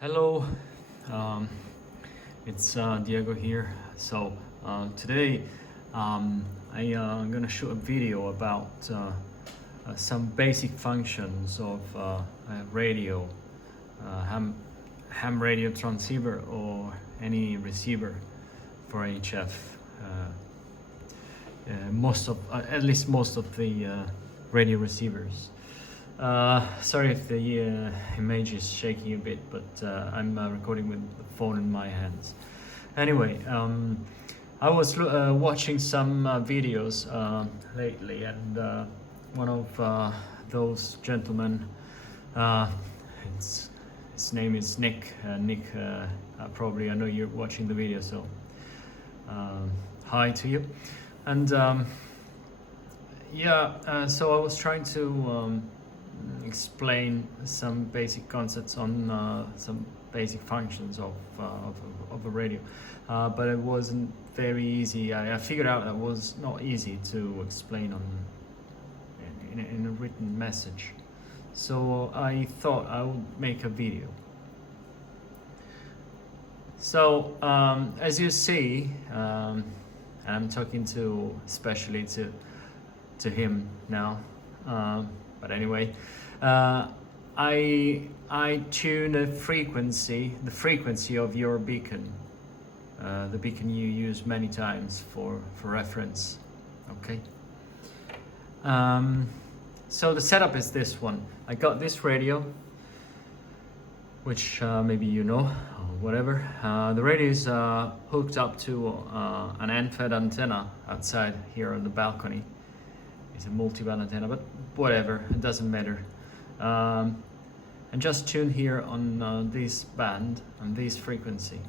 Hello, um, it's Diego here. So today I'm gonna shoot a video about some basic functions of radio, ham radio transceiver or any receiver for HF. At least most of the radio receivers. Sorry if the image is shaking a bit, but I'm recording with the phone in my hands. Anyway, I was watching some videos lately, and one of those gentlemen, his name is Nick. Nick, probably I know you're watching the video, so hi to you. And so I was trying to explain some basic concepts on some basic functions of a radio, but it wasn't very easy. I figured out that was not easy to explain in a written message, so I thought I would make a video. So as you see, I'm talking especially to him now. But anyway, I tune the frequency of your beacon, the beacon you use many times for reference. Okay. So the setup is this one. I got this radio, which maybe you know, or whatever. The radio is hooked up to an end-fed antenna outside here on the balcony. It's a multi-band antenna, but whatever, it doesn't matter. And just tune here on this band, on this frequency,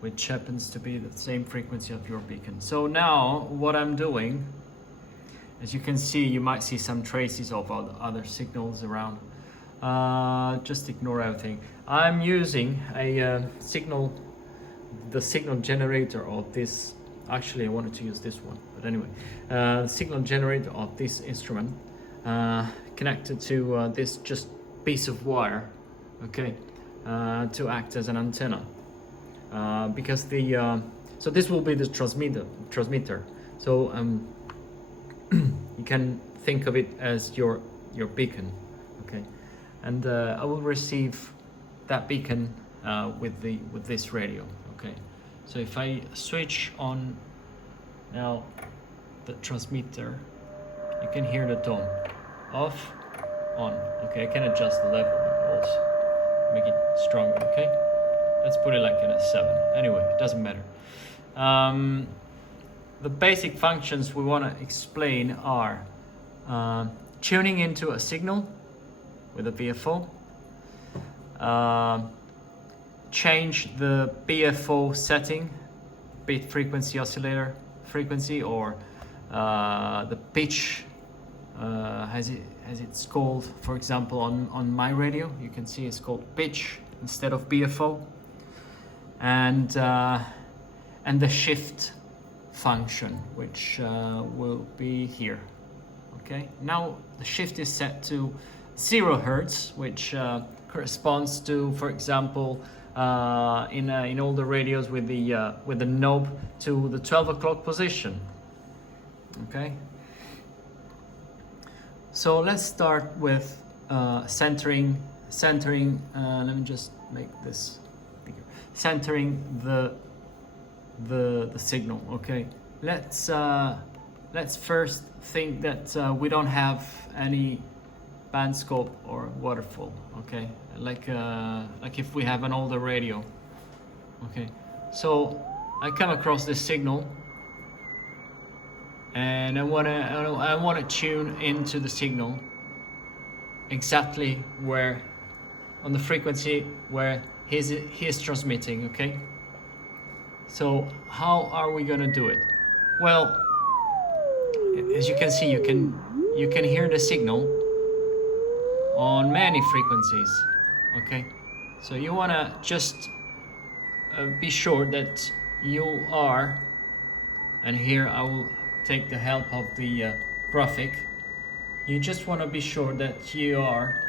which happens to be the same frequency of your beacon. So now what I'm doing, as you can see, you might see some traces of other signals around. Just ignore everything. I'm using a the signal generator of this. Actually, I wanted to use this one, but anyway, signal generator of this instrument connected to this just piece of wire, okay, to act as an antenna, because so this will be the transmitter. So you can think of it as your beacon, okay, and I will receive that beacon with this radio, okay. So if I switch on now the transmitter, you can hear the tone. Off, on. Okay, I can adjust the level also, make it stronger, okay? Let's put it like in a 7. Anyway, it doesn't matter. The basic functions we want to explain are tuning into a signal with a VFO, change the BFO setting, bit frequency oscillator frequency, or the pitch, as it's called. For example, on my radio, you can see it's called pitch instead of BFO, and the shift function, which will be here. Okay. Now the shift is set to 0 Hertz, which corresponds to, for example, in all the radios with the knob to the 12 o'clock position. Okay. So let's start with centering. Let me just make this bigger. Centering the signal. Okay. Let's first think that we don't have any band scope or waterfall, okay, like if we have an older radio, okay. So I come across this signal, and I wanna tune into the signal exactly where, on the frequency where he's transmitting, okay. So how are we gonna do it? Well, as you can see, you can hear the signal on many frequencies, okay. So you want to just be sure that you are, and here I will take the help of the graphic, you just want to be sure that you are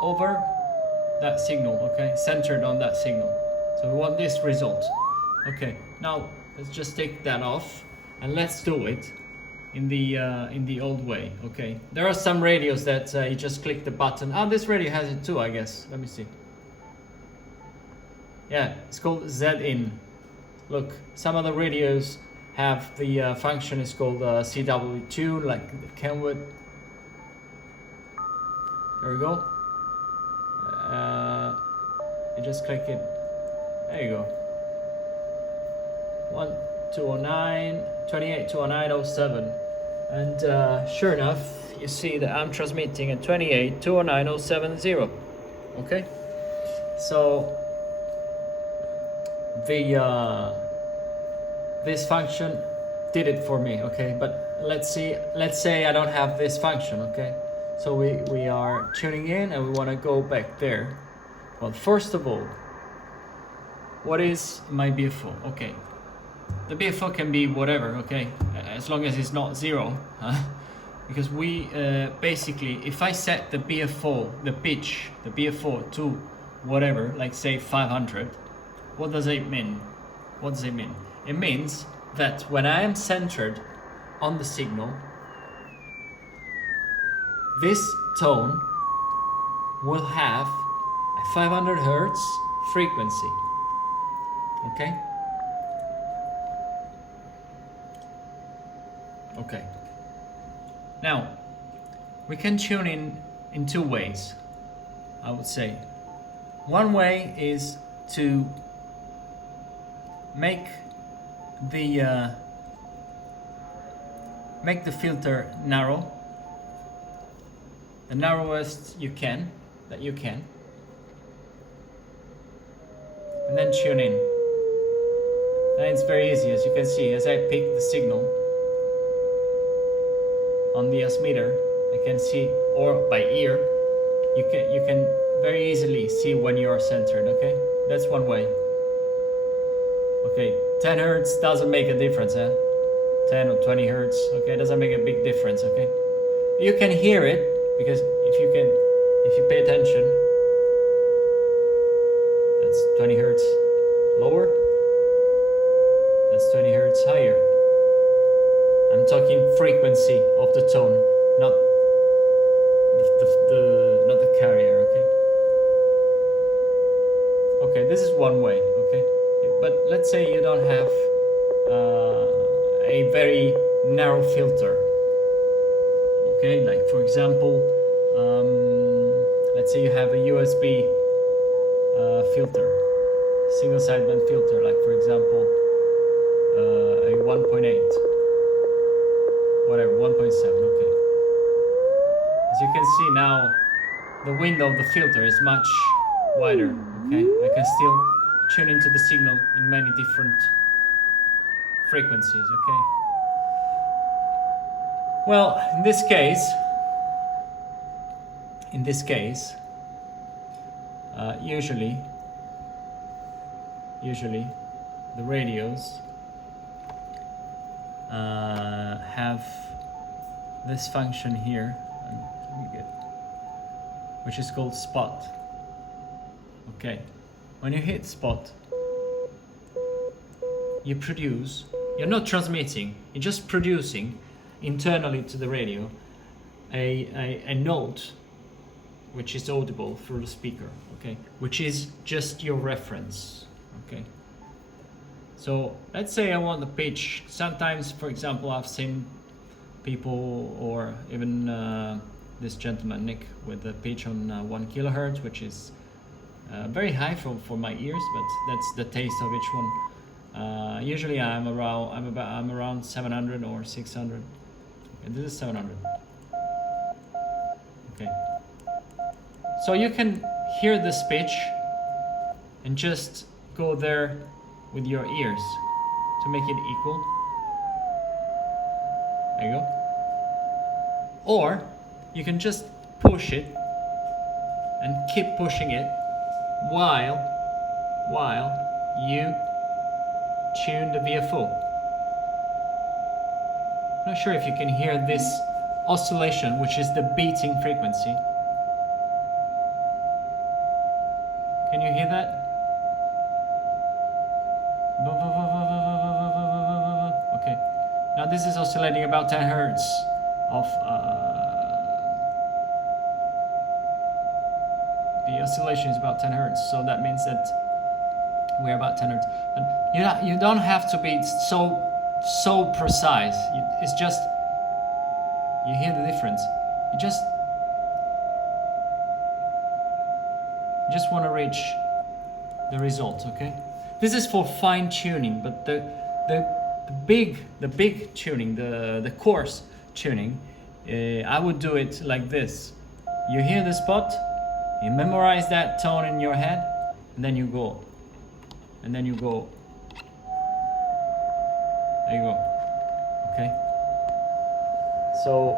over that signal, okay? Centered on that signal. So we want this result. Okay, now let's just take that off and let's do it in the old way, okay? There are some radios that you just click the button. Oh, this radio has it too, I guess. Let me see. Yeah, it's called Z-in. Look, some other radios have the function is called CW tune, like the Kenwood. There we go. You just click it. There you go. 1209, 28 and sure enough, you see that I'm transmitting at 28 Okay, so the this function did it for me. Okay, but let's say I don't have this function. Okay, so we are tuning in and we want to go back there. Well, first of all, what is my BFO? Okay, the BFO can be whatever, okay, as long as it's not zero, huh? Because we basically, if I set the BFO, the pitch, the BFO to whatever, like say 500, what does it mean? What does it mean? It means that when I am centered on the signal, this tone will have a 500 hertz frequency, okay? Okay. Now, we can tune in two ways, I would say. One way is to make the filter narrow, the narrowest that you can, and then tune in. And it's very easy, as you can see, as I pick the signal on the S-meter, I can see, or by ear, you can very easily see when you are centered, okay? That's one way. Okay, 10 hertz doesn't make a difference, 10 or 20 hertz, okay, doesn't make a big difference, okay? You can hear it, because if you pay attention, that's 20 hertz lower, that's 20 hertz higher. I'm talking frequency of the tone, not not the carrier, okay? Okay, this is one way, okay? But let's say you don't have a very narrow filter, okay? Like for example, let's say you have a USB filter, single sideband filter, like for example a 1.8, whatever, 1.7, okay. As you can see now, the window of the filter is much wider, okay? I can still tune into the signal in many different frequencies, okay? Well, in this case, usually the radios have this function here, which is called spot. Okay, when you hit spot, you're not transmitting, you're just producing internally to the radio a note which is audible through the speaker, okay, which is just your reference, okay. So let's say I want the pitch. Sometimes, for example, I've seen people, or even this gentleman Nick, with the pitch on 1 kilohertz, which is very high for my ears, but that's the taste of each one. Usually I'm around 700 or 600. Okay, this is 700. Okay. So you can hear this pitch and just go there with your ears to make it equal. There you go. Or you can just push it and keep pushing it while you tune the VFO. Not sure if you can hear this oscillation, which is the beating frequency. Okay, now this is oscillating about 10 hertz of the oscillation is about 10 hertz, so that means that we're about 10 hertz. And you don't have to be so precise. It's just you hear the difference. You just want to reach the result. Okay, this is for fine tuning, but the big tuning, the coarse tuning, I would do it like this. You hear the spot, you memorize that tone in your head, and then you go. And then you go. There you go. Okay. So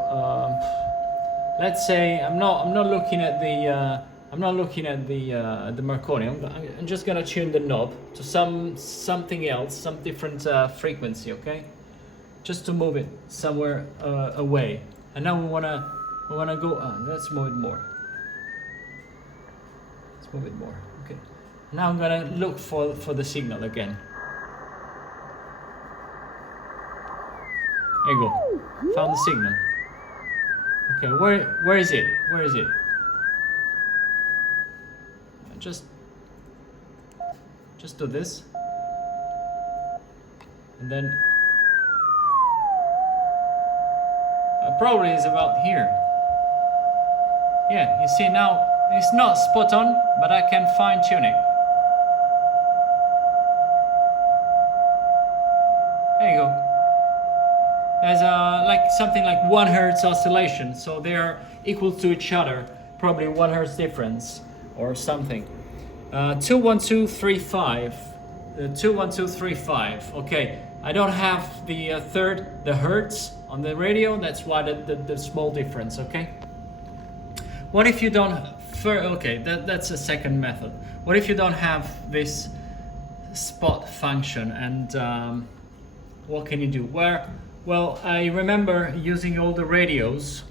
let's say I'm not looking at the the Marconi. I'm just gonna tune the knob to something else, some different frequency. Okay. Just to move it somewhere away. And now we wanna go. Let's move it more. Let's move it more. Okay. Now I'm gonna look for the signal again. There you go. Found the signal. Okay, where is it? Where is it? Just do this. And then probably is about here. Yeah, you see now it's not spot on, but I can fine tune it. There you go. There's something like 1 hertz oscillation, so they are equal to each other, probably 1 hertz difference or something. 21235. 21235. Okay, I don't have the the hertz on the radio. That's why the small difference. Okay. What if you don't? Okay, that's a second method. What if you don't have this spot function, and what can you do? Well, I remember using all the radios.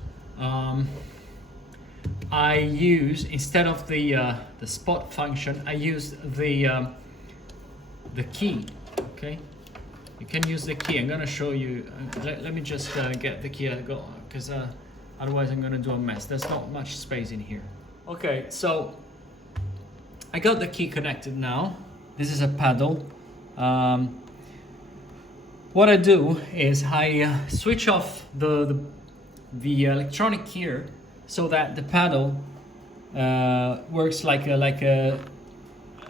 I use, instead of the spot function, I use the key. Okay, you can use the key. I'm gonna show you. Let me just get the key. Because otherwise I'm gonna do a mess. There's not much space in here. Okay, so I got the key connected now. This is a paddle. What I do is I switch off the electronic here so that the paddle works like a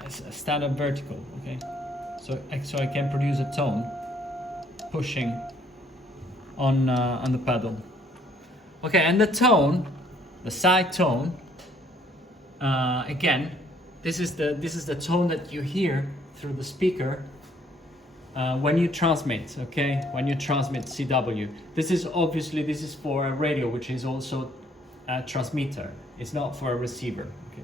standard vertical. Okay, so I can produce a tone pushing on the paddle. Okay, and the tone, the side tone, again, this is the tone that you hear through the speaker when you transmit. Okay, when you transmit CW. This is for a radio, which is also a transmitter. It's not for a receiver. Okay,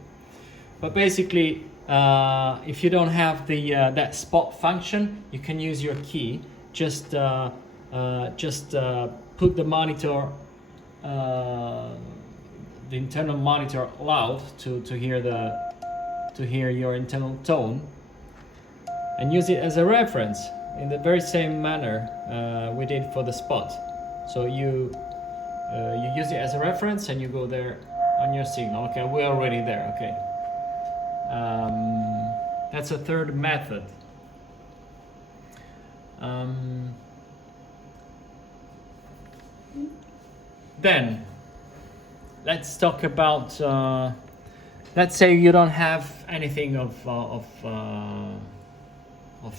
but basically, if you don't have that spot function, you can use your key. Just put the monitor. The internal monitor loud to hear your internal tone, and use it as a reference in the very same manner we did for the spot. So you use it as a reference and you go there on your signal. Okay, we're already there. Okay, that's a third method. Then let's talk about. Let's say you don't have anything of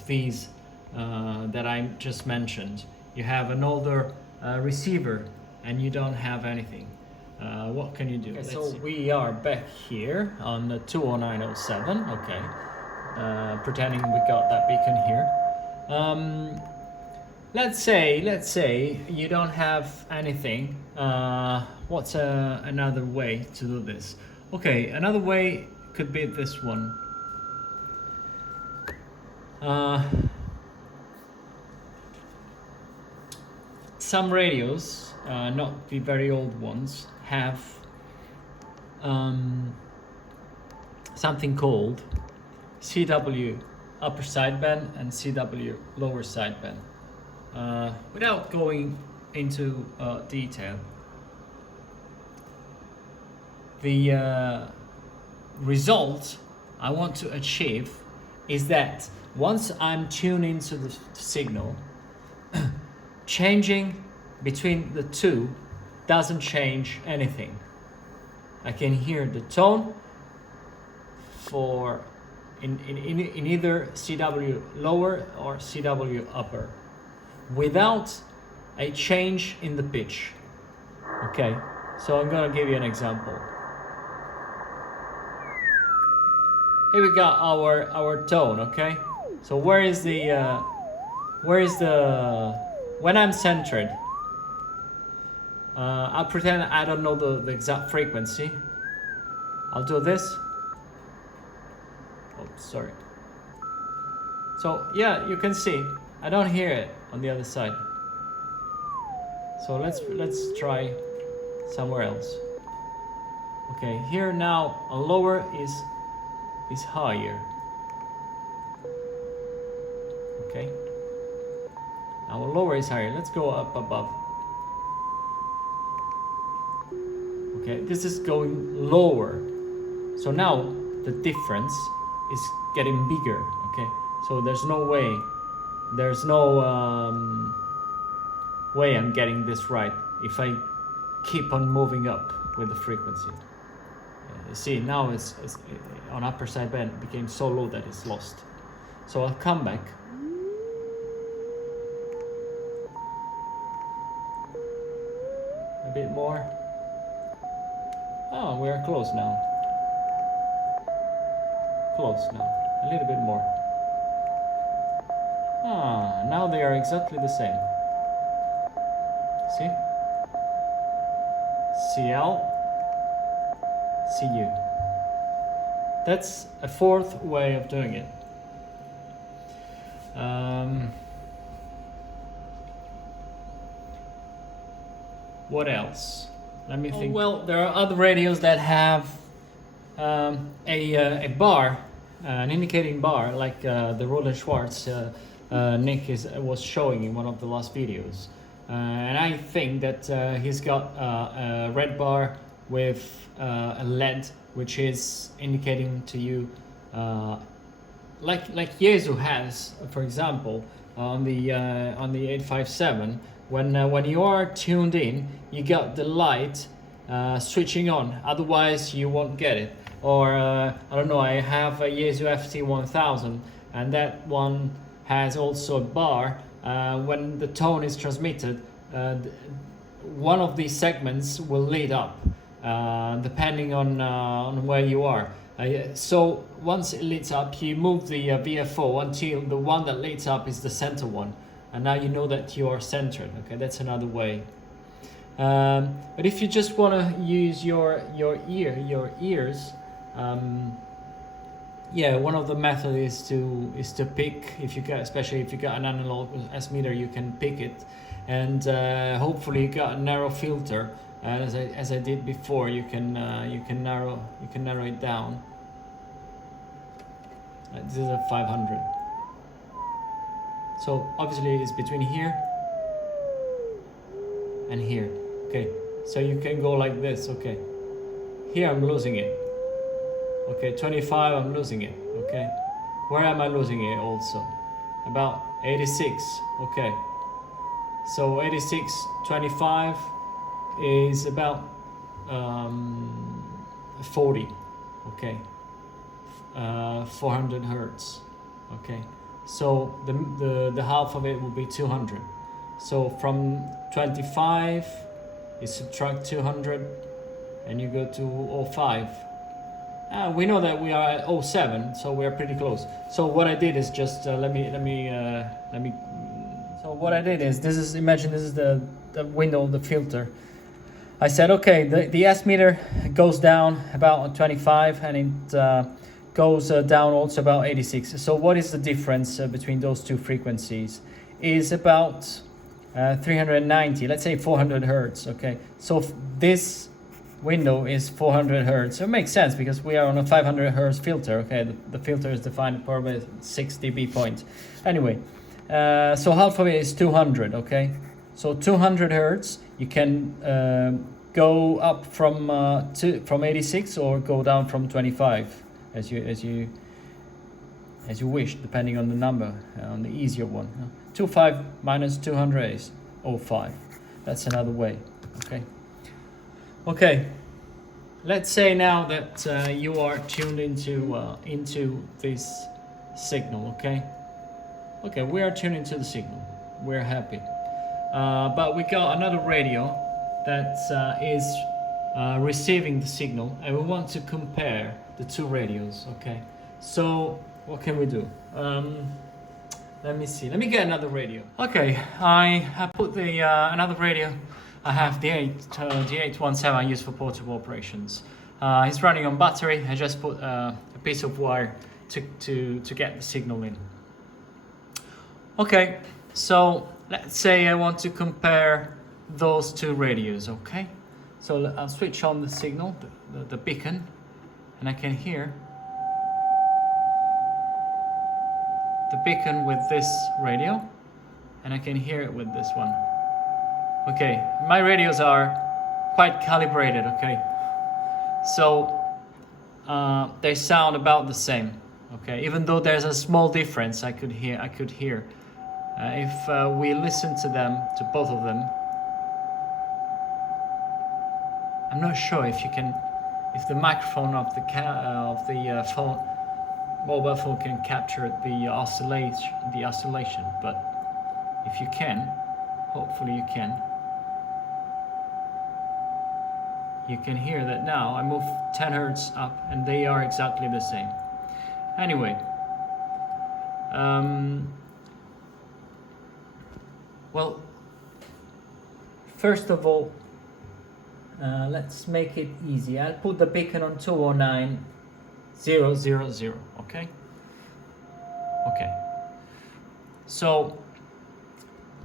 these that I just mentioned. You have an older receiver and you don't have anything. What can you do? Okay, so we are back here on the 20907. Okay, pretending we got that beacon here. Let's say you don't have anything. What's another way to do this? Okay, another way could be this one. Some radios, not the very old ones, have something called CW upper sideband and CW lower sideband. Without going into detail, the result I want to achieve is that once I'm tuned into the signal, changing between the two doesn't change anything. I can hear the tone for in either CW lower or CW upper without a change in the pitch. Okay, so I'm gonna give you an example. Here we got our tone. Okay, so where is the when I'm centered, I'll pretend I don't know the exact frequency. I'll do this. Oh, sorry. So yeah, you can see I don't hear it on the other side. So let's try somewhere else. Okay, here now a lower is higher. Okay. Now a lower is higher. Let's go up above. Okay, this is going lower. So now the difference is getting bigger. Okay, so there's no way way I'm getting this right if I keep on moving up with the frequency. You see, now it's on upper sideband it became so low that it's lost. So I'll come back. A bit more. Oh, we're close now. Close now. A little bit more. Ah, now they are exactly the same. See? CL, CU. That's a fourth way of doing it. What else? Let me think. Well, there are other radios that have a bar, an indicating bar, like the Roland Schwartz Nick was showing in one of the last videos. And I think that he's got a red bar with a LED, which is indicating to you, like Yaesu has, for example, on the 857. When you are tuned in, you got the light switching on. Otherwise, you won't get it. Or I don't know. I have a Yaesu FT1000, and that one has also a bar. When the tone is transmitted, one of these segments will lit up, depending on where you are. So once it lights up, you move the VFO until the one that lights up is the center one, and now you know that you are centered. Okay, that's another way. But if you just want to use your ears. Yeah, one of the methods is to pick, if you got, especially if you got an analog S meter, you can pick it, and hopefully you got a narrow filter. As I did before, you can narrow it down. This is a 500. So obviously it's between here and here. Okay, so you can go like this. Okay, here I'm losing it. Okay, 25, I'm losing it. Okay, where am I losing it also? About 86. Okay, so 86, 25 is about 40. Okay, 400 hertz. Okay, so the half of it will be 200. So from 25, you subtract 200, and you go to 05. We know that we are at 07, so we are pretty close. So what I did is just let me. So what I did is imagine this is the window of the filter. I said, okay, the S meter goes down about 25, and it goes down also about 86. So what is the difference between those two frequencies? Is about 390, let's say 400 hertz. Okay, so this window is 400 hertz. It makes sense because we are on a 500 hertz filter. Okay, the filter is defined per 6 dB point. Anyway, so half of it is 200. Okay, so 200 hertz. You can go up from 86 or go down from 25 as you wish, depending on the number, on the easier one. 25 minus 200 is 05. That's another way. Okay. Let's say now that you are tuned into this signal. Okay, we are tuned into the signal. We're happy. But we got another radio that is receiving the signal, and we want to compare the two radios. Okay, so what can we do? Let me see. Let me get another radio. Okay, I put the another radio. I have the 817 I use for portable operations. It's running on battery. I just put a piece of wire to get the signal in. Okay, so let's say I want to compare those two radios. Okay, so I'll switch on the signal, the beacon, and I can hear the beacon with this radio, and I can hear it with this one. Okay, my radios are quite calibrated. Okay, so they sound about the same. Okay, even though there's a small difference, I could hear. If we listen to them, to both of them, I'm not sure if the microphone of the phone, mobile phone can capture the oscillation. But if you can, hopefully you can hear that now. I move 10 hertz up, and they are exactly the same. Anyway, well, first of all, let's make it easy. I'll put the beacon on 209,000. Okay. So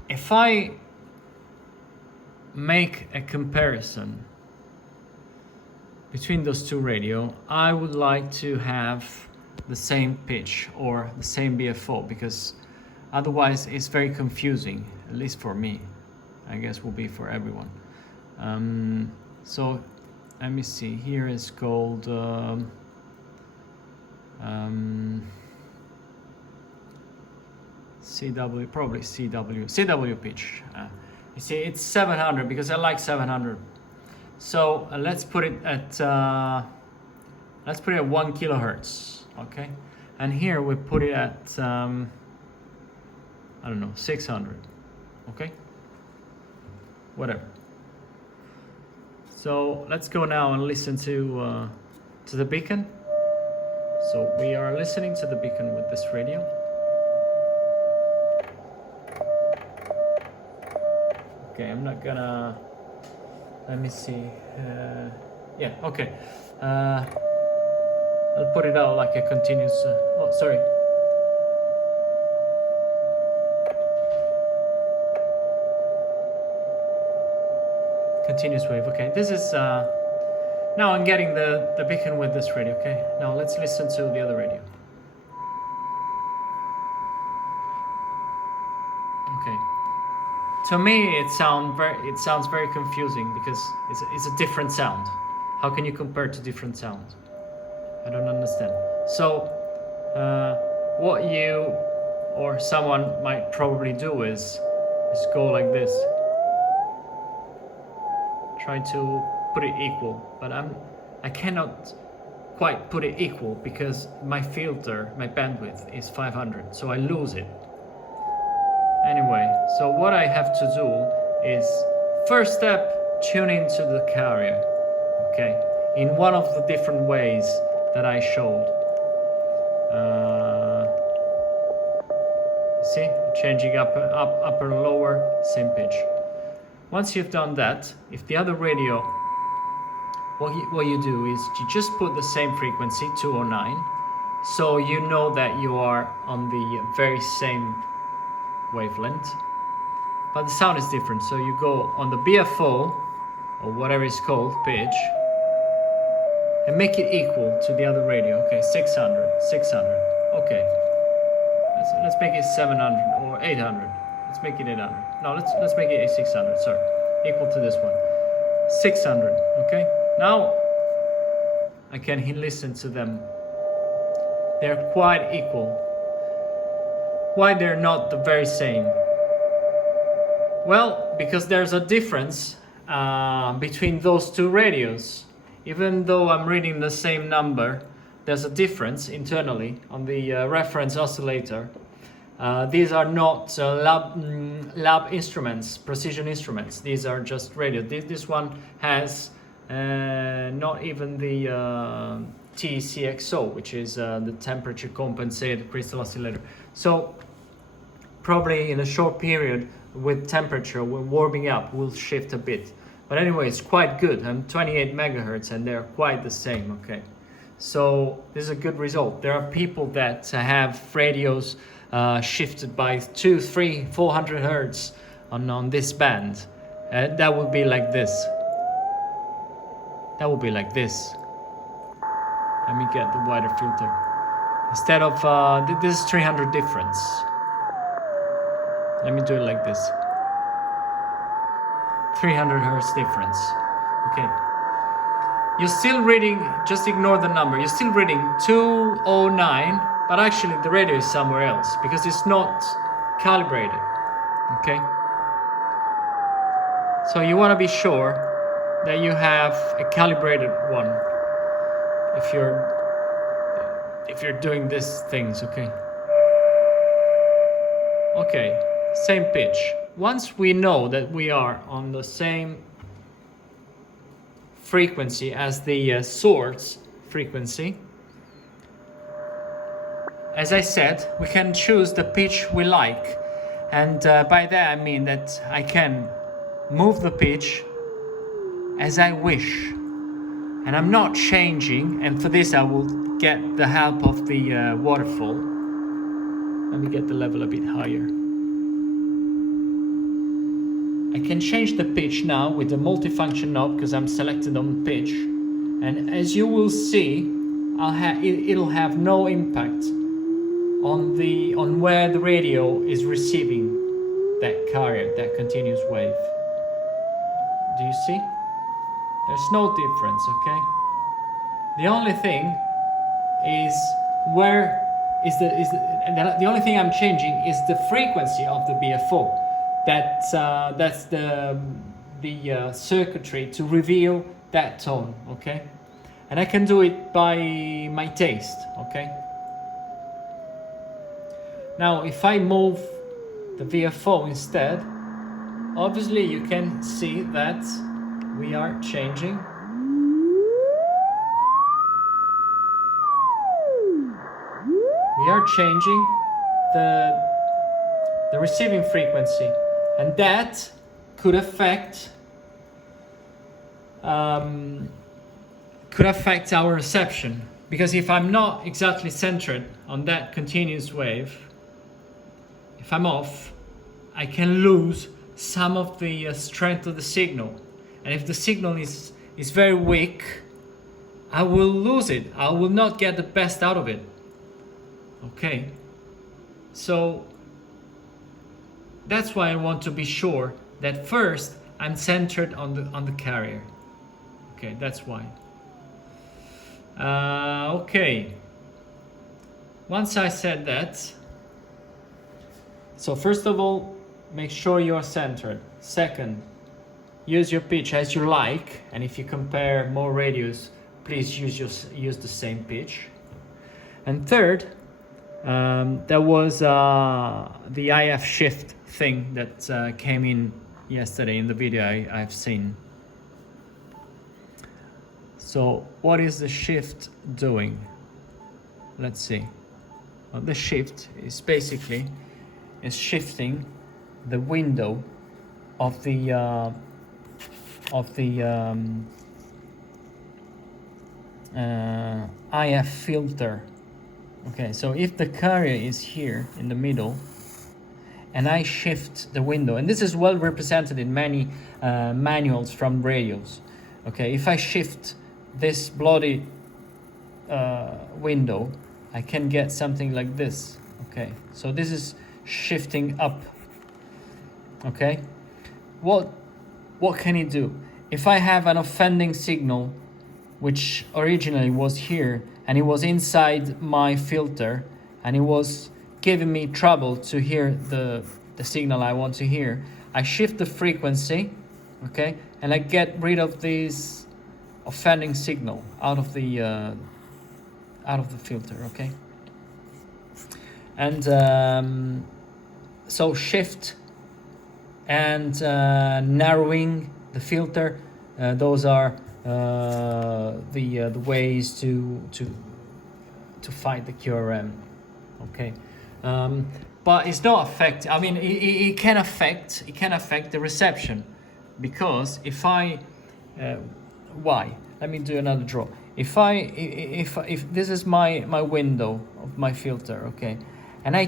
if I make a comparison between those two radio, I would like to have the same pitch or the same BFO, because otherwise it's very confusing, at least for me. I guess will be for everyone. So let me see, here is called CW, probably CW pitch. You see, it's 700 because I like 700. So let's put it at 1 kilohertz. Okay, and here we put it at I don't know, 600. Okay, whatever. So let's go now and listen to the beacon. So we are listening to the beacon with this radio. Okay, I'm not gonna. Let me see. Yeah. Okay. I'll put it out like a continuous. Oh, sorry. Continuous wave. Okay, this is now I'm getting the beacon with this radio. Okay, now let's listen to the other radio. Okay, to me it sounds very confusing because it's a different sound. How can you compare to different sounds? I don't understand. So what you or someone might probably do is go like this. Try to put it equal, but I cannot quite put it equal because my filter, my bandwidth is 500, so I lose it. Anyway, so what I have to do is, first step, tune into the carrier, okay, in one of the different ways that I showed. See, changing up and lower, same pitch. Once you've done that, if the other radio, what you do is you just put the same frequency, 209, so you know that you are on the very same wavelength, but the sound is different. So you go on the BFO, or whatever it's called, pitch, and make it equal to the other radio. Okay, 600, 600. Okay, let's make it 700 or 800. Let's make it 800. No, let's make it 600. Sorry, equal to this one. 600. Okay. Now I can listen to them. They're quite equal. Why they're not the very same? Well, because there's a difference between those two radios. Even though I'm reading the same number, there's a difference internally on the reference oscillator. These are not lab instruments, precision instruments. These are just radio. This one has not even the TCXO, which is the temperature compensated crystal oscillator. So probably in a short period with temperature, we're warming up, will shift a bit. But anyway, it's quite good. I'm 28 megahertz and they're quite the same, okay? So this is a good result. There are people that have radios shifted by 200, 300, 400 hertz on this band. That would be like this. That would be like this. Let me get the wider filter. Instead of, this is 300 difference. Let me do it like this. 300 hertz difference. Okay. You're still reading, just ignore the number. You're still reading 209, but actually the radio is somewhere else because it's not calibrated. Okay. So you want to be sure that you have a calibrated one if you're doing these things, okay? Okay, same pitch. Once we know that we are on the same frequency as the source frequency, as I said, we can choose the pitch we like. And by that I mean that I can move the pitch as I wish. And I'm not changing, and for this I will get the help of the waterfall. Let me get the level a bit higher. I can change the pitch now with the multifunction knob because I'm selected on pitch. And as you will see, it'll have no impact on where the radio is receiving that carrier, that continuous wave. Do you see? There's no difference, okay? The only thing is the only thing I'm changing is the frequency of the BFO. That's the circuitry to reveal that tone, okay? And I can do it by my taste, okay? Now, if I move the VFO instead, obviously you can see that we are changing. We are changing the receiving frequency, and that could affect our reception, because if I'm not exactly centered on that continuous wave, if I'm off, I can lose some of the strength of the signal. And if the signal is very weak, I will lose it. I will not get the best out of it. Okay, so that's why I want to be sure that first I'm centered on the carrier. Okay, that's why. Okay, once I said that, so first of all, make sure you're centered. Second, use your pitch as you like, and if you compare more radios, please use the same pitch. And third, there was the IF shift thing that came in yesterday in the video I've seen. So what is the shift doing? Let's see. Well, the shift is basically shifting the window of the IF filter. Okay, so if the carrier is here in the middle and I shift the window, and this is well represented in many manuals from radios. Okay, if I shift this bloody window, I can get something like this. Okay, so this is shifting up. Okay, what can it do? If I have an offending signal, which originally was here, and it was inside my filter, and it was giving me trouble to hear the signal I want to hear, I shift the frequency, okay, and I get rid of this offending signal out of the filter, okay. And so shift and narrowing the filter, those are the ways to fight the QRM, okay. But it's not affect. I mean, it can affect the reception, because if I why? Let me do another draw. If this is my window of my filter, okay, and I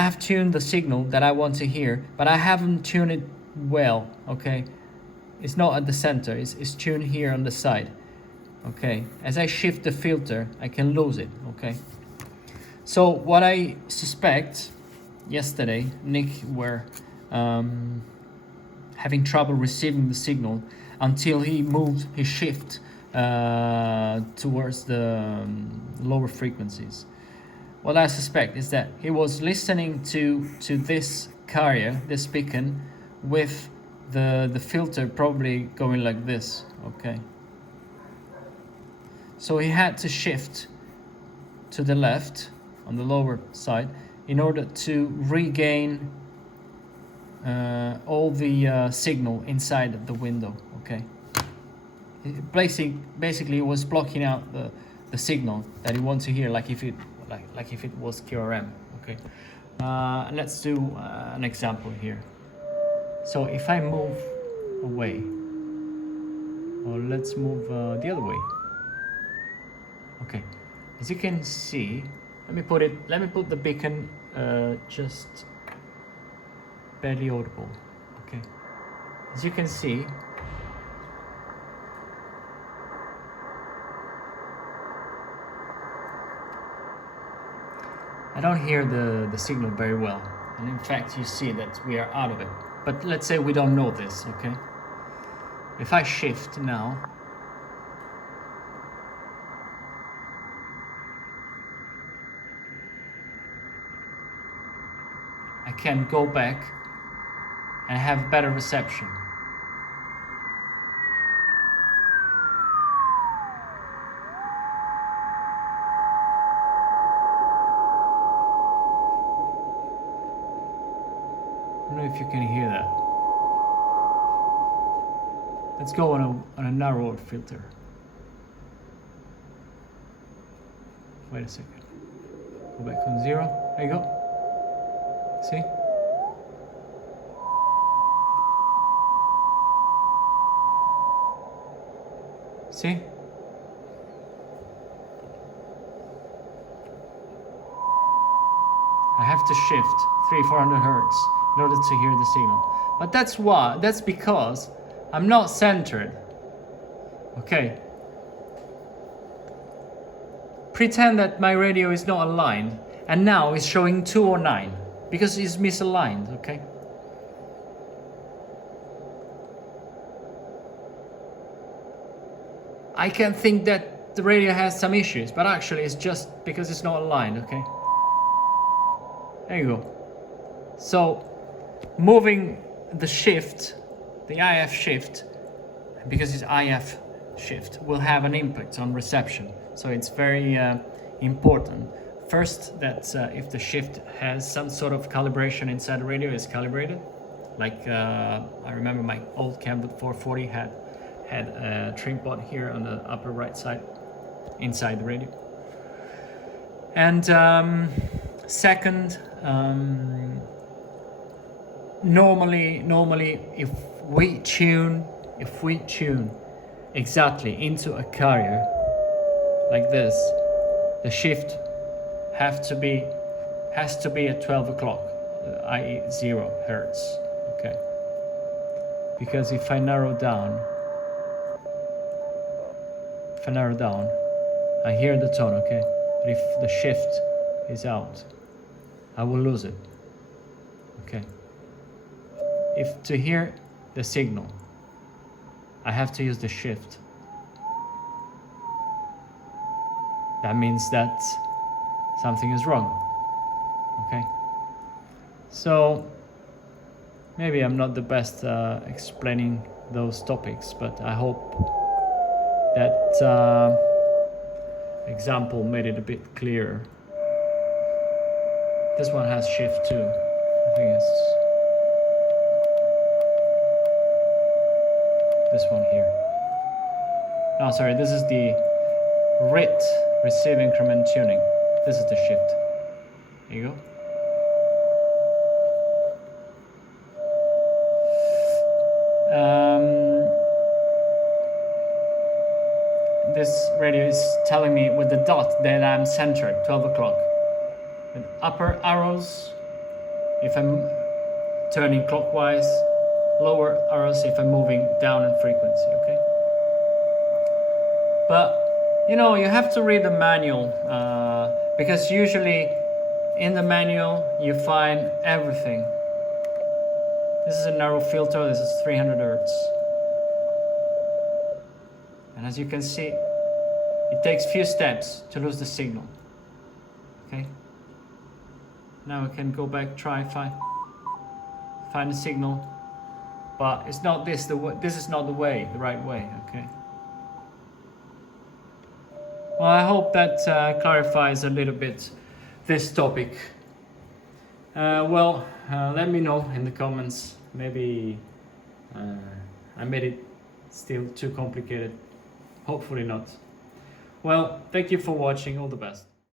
have tuned the signal that I want to hear, but I haven't tuned it well, okay. It's not at the center. It's tuned here on the side, okay. As I shift the filter, I can lose it, okay. So what I suspect, yesterday Nick were having trouble receiving the signal until he moved his shift towards the lower frequencies. What I suspect is that he was listening to this carrier, this beacon, with the filter probably going like this, okay. So he had to shift to the left on the lower side in order to regain all the signal inside the window, okay. Basically it was blocking out the signal that he wants to hear, like if it was QRM, okay. Let's do an example here. So if I move away, or let's move the other way, okay. As you can see, let me put the beacon just barely audible, okay. As you can see, I don't hear the signal very well, and in fact you see that we are out of it. But let's say we don't know this, okay. If I shift now, I can go back and have better reception. I don't know if you can hear that. Let's go on a narrower filter. Wait a second. Go back on 0. There you go. See? See? I have to shift 300-400 hertz in order to hear the signal. But that's because I'm not centered. Okay. Pretend that my radio is not aligned, and now it's showing 209 because it's misaligned, okay? I can think that the radio has some issues, but actually it's just because it's not aligned, okay? There you go. So moving the shift, the IF shift, because it's IF shift, will have an impact on reception. So it's very important. First, that if the shift has some sort of calibration inside the radio, is calibrated. Like I remember my old Camden 440 had a trim pot here on the upper right side, inside the radio. And second, normally if we tune exactly into a carrier like this, the shift has to be at 12 o'clock, i.e. 0 hertz, okay? Because if I narrow down, if I narrow down, I hear the tone, okay? But if the shift is out, I will lose it, okay? If to hear the signal, I have to use the shift. That means that something is wrong, okay? So maybe I'm not the best explaining those topics, but I hope that example made it a bit clearer. This one has shift too. I think it's this one here. Oh, sorry, this is the RIT, receive increment tuning. This is the shift. There you go. This radio is telling me with the dot that I'm centered, 12 o'clock. With upper arrows if I'm turning clockwise, lower arrows if I'm moving down in frequency, okay? But, you know, you have to read the manual because usually in the manual you find everything. This is a narrow filter, this is 300 Hertz. And as you can see, it takes few steps to lose the signal. Okay? Now we can go back, try find the signal. But it's not this is not the right way, okay? Well, I hope that clarifies a little bit this topic. Let me know in the comments. Maybe I made it still too complicated. Hopefully not. Well, thank you for watching. All the best.